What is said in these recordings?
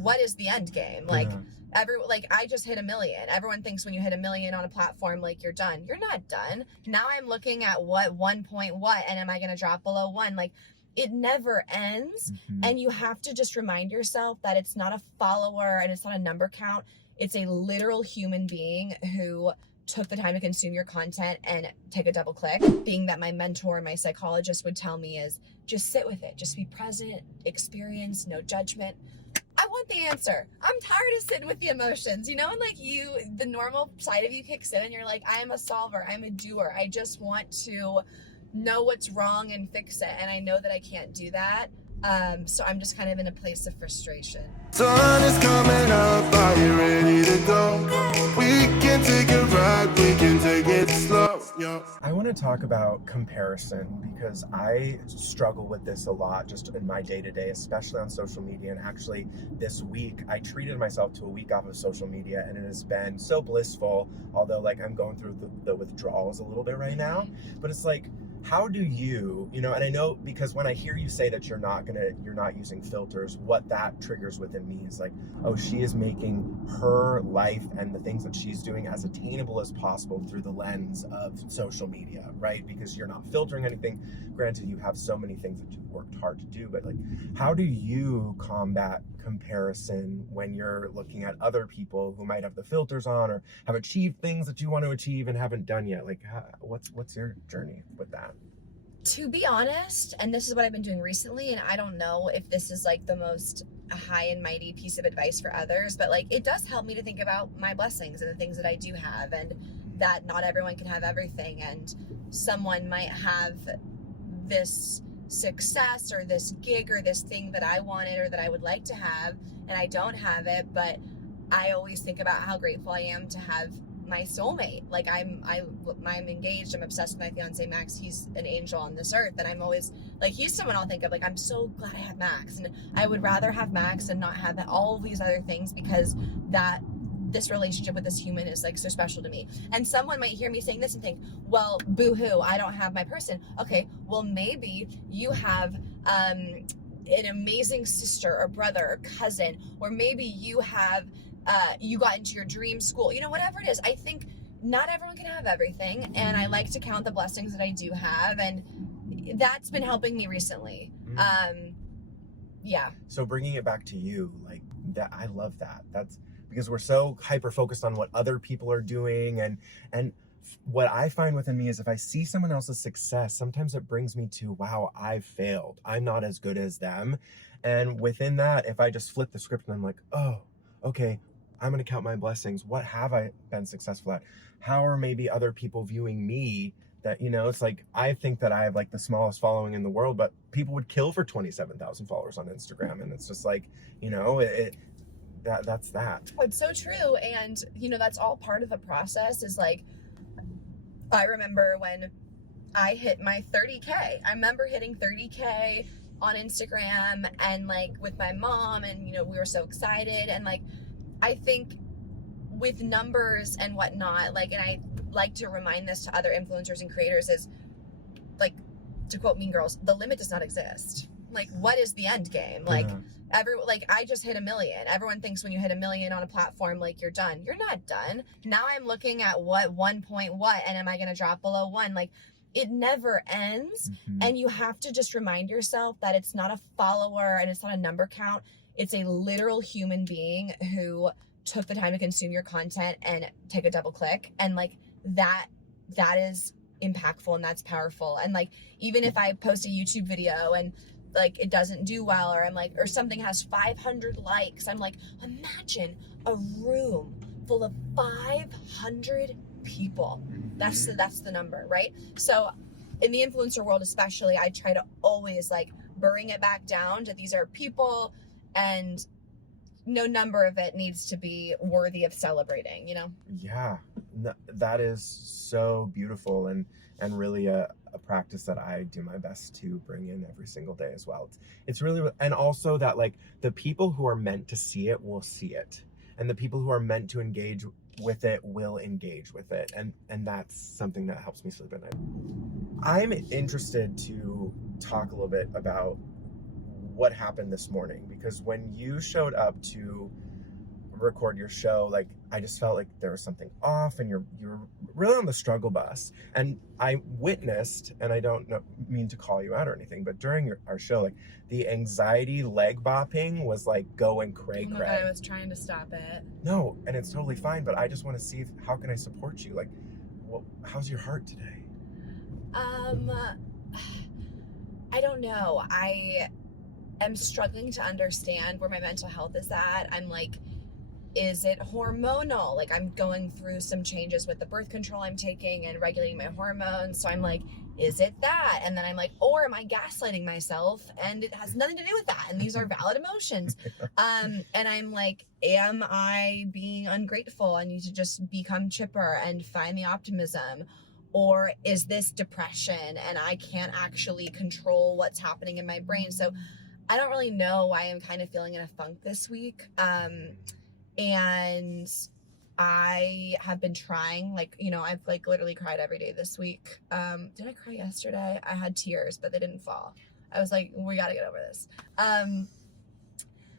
what is the end game? Like, I just hit 1 million. Everyone thinks when you hit 1 million on a platform, like, you're done. You're not done. Now I'm looking at what, 1 point what, and am I going to drop below 1? Like, it never ends. And you have to just remind yourself that it's not a follower and it's not a number count. It's a literal human being who took the time to consume your content and take a double click. Being that my mentor, my psychologist would tell me is just sit with it. Just be present, experience, no judgment. I want the answer. I'm tired of sitting with the emotions, you know, and like the normal side of you kicks in and you're like, I'm a solver, I'm a doer. I just want to know what's wrong and fix it. And I know that I can't do that. So I'm just kind of in a place of frustration. Sun is coming up, are you ready to go? We can take a ride, we can take it slow, yo. I want to talk about comparison because I struggle with this a lot just in my day-to-day, especially on social media. And actually this week, I treated myself to a week off of social media and it has been so blissful, although like I'm going through the withdrawals a little bit right now. But it's like, how do you, and I know because when I hear you say that you're not using filters, what that triggers within me is like, oh, she is making her life and the things that she's doing as attainable as possible through the lens of social media, right? Because you're not filtering anything. Granted, you have so many things that you've worked hard to do, but like, how do you combat comparison when you're looking at other people who might have the filters on or have achieved things that you want to achieve and haven't done yet? Like, what's your journey with that? To be honest, and this is what I've been doing recently, and I don't know if this is like the most high and mighty piece of advice for others, but like it does help me to think about my blessings and the things that I do have, and that not everyone can have everything, and someone might have this success or this gig or this thing that I wanted or that I would like to have, and I don't have it. But I always think about how grateful I am to have my soulmate. Like I'm engaged. I'm obsessed with my fiance Max. He's an angel on this earth, and I'm always like, he's someone I'll think of. Like, I'm so glad I have Max, and I would rather have Max and not have all these other things, because this relationship with this human is like so special to me. And someone might hear me saying this and think, well, boo-hoo, I don't have my person. Okay, well, maybe you have an amazing sister or brother or cousin, or maybe you have you got into your dream school, whatever it is. I think not everyone can have everything, and I like to count the blessings that I do have, and that's been helping me recently. Yeah. So bringing it back to you, like that, I love that. That's because we're so hyper focused on what other people are doing, and what I find within me is if I see someone else's success, sometimes it brings me to, wow, I've failed. I'm not as good as them. And within that, if I just flip the script and I'm like, oh, okay, I'm going to count my blessings. What have I been successful at? How are maybe other people viewing me? That, it's like, I think that I have like the smallest following in the world, but people would kill for 27,000 followers on Instagram. And it's just like, that's that. It's so true. And, that's all part of the process. Is like, I remember when I hit my 30K. I remember hitting 30K on Instagram, and like with my mom, and, we were so excited. And like, I think with numbers and whatnot, like, and I like to remind this to other influencers and creators, is like, to quote Mean Girls, the limit does not exist. Like, what is the end game? Like, I just hit 1 million. Everyone thinks when you hit 1 million on a platform, like, you're done. You're not done. Now I'm looking at what, 1 point what, and am I going to drop below 1? Like, it never ends. And you have to just remind yourself that it's not a follower and it's not a number count. It's a literal human being who took the time to consume your content and take a double click. And like that is impactful, and that's powerful. And like, even if I post a YouTube video and like it doesn't do well, or I'm like, or something has 500 likes, I'm like, imagine a room full of 500 people. That's the number, right? So in the influencer world especially, I try to always like bring it back down to these are people, and no number of it needs to be worthy of celebrating, Yeah, that is so beautiful, and really a practice that I do my best to bring in every single day as well. It's really, and also that like the people who are meant to see it will see it, and the people who are meant to engage with it will engage with it, and that's something that helps me sleep at night. I'm interested to talk a little bit about what happened this morning, because when you showed up to record your show, like, I just felt like there was something off, and you're really on the struggle bus. And I witnessed, and I don't mean to call you out or anything, but during our show, like, the anxiety leg bopping was like going cray Oh my cray. God, I was trying to stop it. No, and it's totally fine, but I just want to see how can I support you? Like, how's your heart today? I don't know. I am struggling to understand where my mental health is at. I'm like, is it hormonal? Like, I'm going through some changes with the birth control I'm taking and regulating my hormones. So I'm like, is it that? And then I'm like, or am I gaslighting myself? And it has nothing to do with that. And these are valid emotions. And I'm like, am I being ungrateful? I need to just become chipper and find the optimism. Or is this depression and I can't actually control what's happening in my brain? So I don't really know why I'm kind of feeling in a funk this week. And I have been trying, like, you know, I've like literally cried every day this week. Did I cry yesterday? I had tears, but they didn't fall. I was like, we gotta get over this.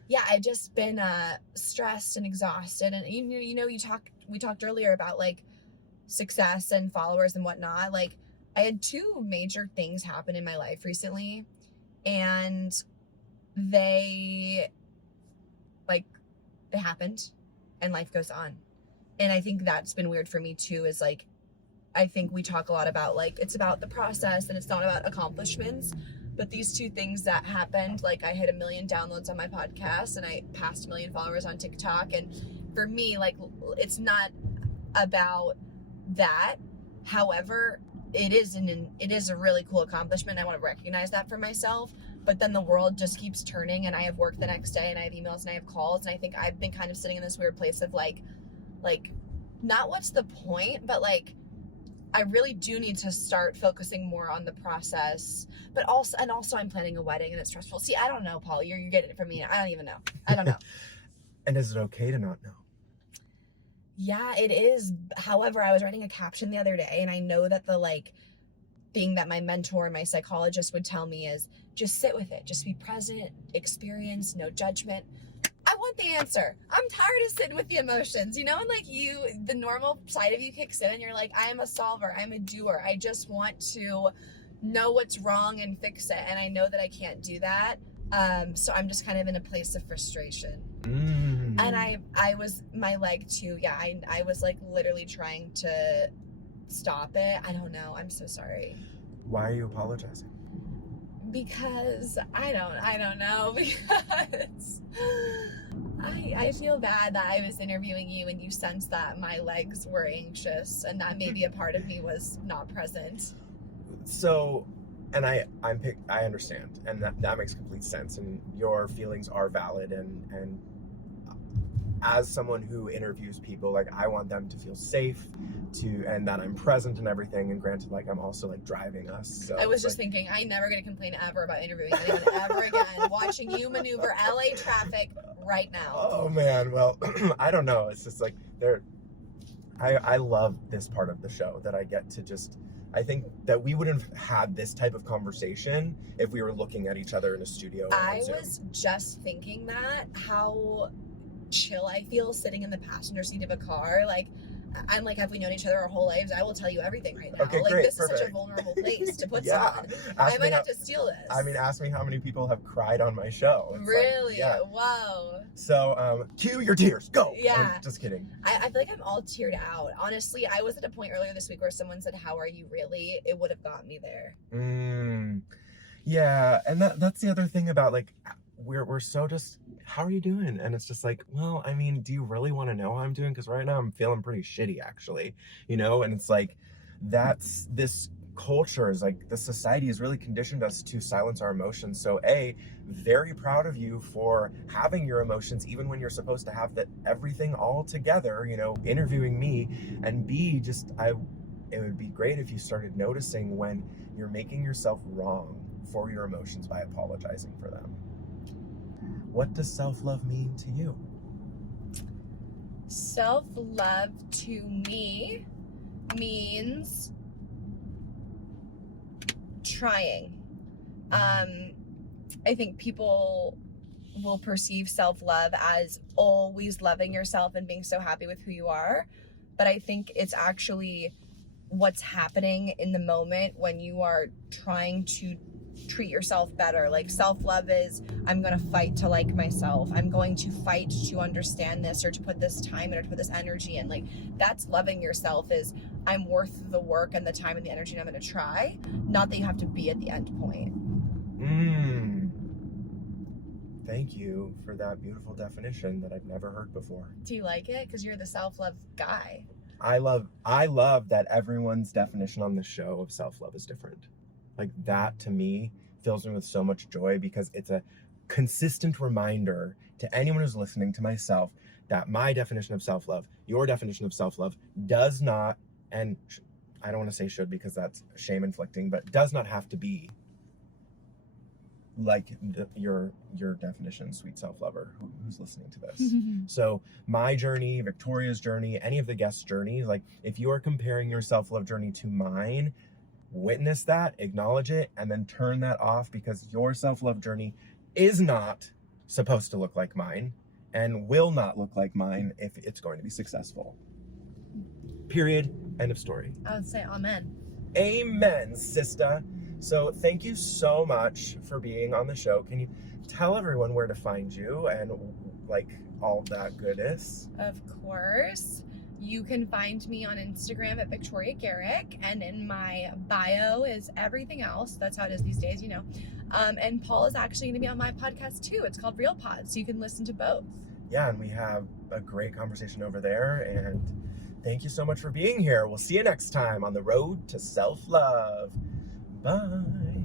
Yeah, I've just been stressed and exhausted. And you know, we talked earlier about like success and followers and whatnot. Like, I had 2 major things happen in my life recently, and they happened, and life goes on. And I think that's been weird for me too, is like, I think we talk a lot about like, it's about the process and it's not about accomplishments. But these 2 things that happened, like, I hit 1 million downloads on my podcast and I passed 1 million followers on TikTok. And for me, like, it's not about that. However, it is a really cool accomplishment. I want to recognize that for myself. But then the world just keeps turning, and I have work the next day, and I have emails, and I have calls, and I think I've been kind of sitting in this weird place of like, not what's the point, but like, I really do need to start focusing more on the process. But also I'm planning a wedding, and it's stressful. See, I don't know, Paul. You're getting it from me. I don't even know. I don't know. And is it okay to not know? Yeah, it is. However, I was writing a caption the other day, and I know that the like thing that my mentor and my psychologist would tell me is just sit with it. Just be present, experience, no judgment. I want the answer. I'm tired of sitting with the emotions, you know? And like the normal side of you kicks in and you're like, I am a solver. I'm a doer. I just want to know what's wrong and fix it. And I know that I can't do that. So I'm just kind of in a place of frustration. And I was, my leg too. Yeah. I was like literally trying to stop it. I don't know. I'm so sorry. Why are you apologizing? Because I don't know, because I feel bad that I was interviewing you and you sensed that my legs were anxious and that maybe a part of me was not present. So, and I understand, and that makes complete sense, and your feelings are valid, and as someone who interviews people, like, I want them to feel safe and that I'm present and everything. And granted, like, I'm also like driving us. So I was just thinking, I'm never going to complain ever about interviewing anyone ever again. Watching you maneuver LA traffic right now. Oh man. Well, I don't know. It's just like I love this part of the show that I get to just, I think that we wouldn't have had this type of conversation if we were looking at each other in a studio. I was just thinking that, how chill I feel sitting in the passenger seat of a car. Like, I'm like, have we known each other our whole lives? I will tell you everything right now. Okay, like, great, this perfect. is such a vulnerable place to put Yeah. someone. I might have to steal this. I mean, ask me how many people have cried on my show. It's really? like, yeah. Wow. So, cue your tears. Go. Yeah. I'm just kidding. I feel like I'm all teared out. Honestly, I was at a point earlier this week where someone said, how are you really? It would have got me there. Yeah, and that's the other thing about, like, we're so just, how are you doing? And it's just like, well, I mean, do you really want to know how I'm doing? Because right now I'm feeling pretty shitty, actually, you know? And it's like, that's this culture is like, the society has really conditioned us to silence our emotions. So very proud of you for having your emotions, even when you're supposed to have everything all together, you know, interviewing me. And B, it would be great if you started noticing when you're making yourself wrong for your emotions by apologizing for them. What does self-love mean to you? Self-love to me means trying. I think people will perceive self-love as always loving yourself and being so happy with who you are. But I think it's actually what's happening in the moment when you are trying to treat yourself better. Like self-love is, I'm going to fight to like myself. I'm going to fight to understand this, or to put this time in, or to put this energy in. Like that's loving yourself, is I'm worth the work and the time and the energy, and I'm going to try. Not that you have to be at the end point. Thank you for that beautiful definition that I've never heard before. Do you like it? Because you're the self-love guy. I love that everyone's definition on the show of self-love is different. Like that to me fills me with so much joy, because it's a consistent reminder to anyone who's listening, to myself, that my definition of self-love, your definition of self-love does not, and I don't want to say should because that's shame inflicting, but does not have to be like your definition, sweet self-lover, who's listening to this. So my journey, Victoria's journey, any of the guests' journeys, like if you are comparing your self-love journey to mine, witness that, acknowledge it, and then turn that off, because your self-love journey is not supposed to look like mine and will not look like mine if it's going to be successful. Period. End of story. I would say amen. Amen, sister. So thank you so much for being on the show. Can you tell everyone where to find you and like all that goodness? Of course. You can find me on Instagram at Victoria Garrick, and in my bio is everything else. That's how it is these days, you know. And Paul is actually going to be on my podcast too. It's called Real Pod, so you can listen to both. Yeah, and we have a great conversation over there. And thank you so much for being here. We'll see you next time on the road to self-love. Bye.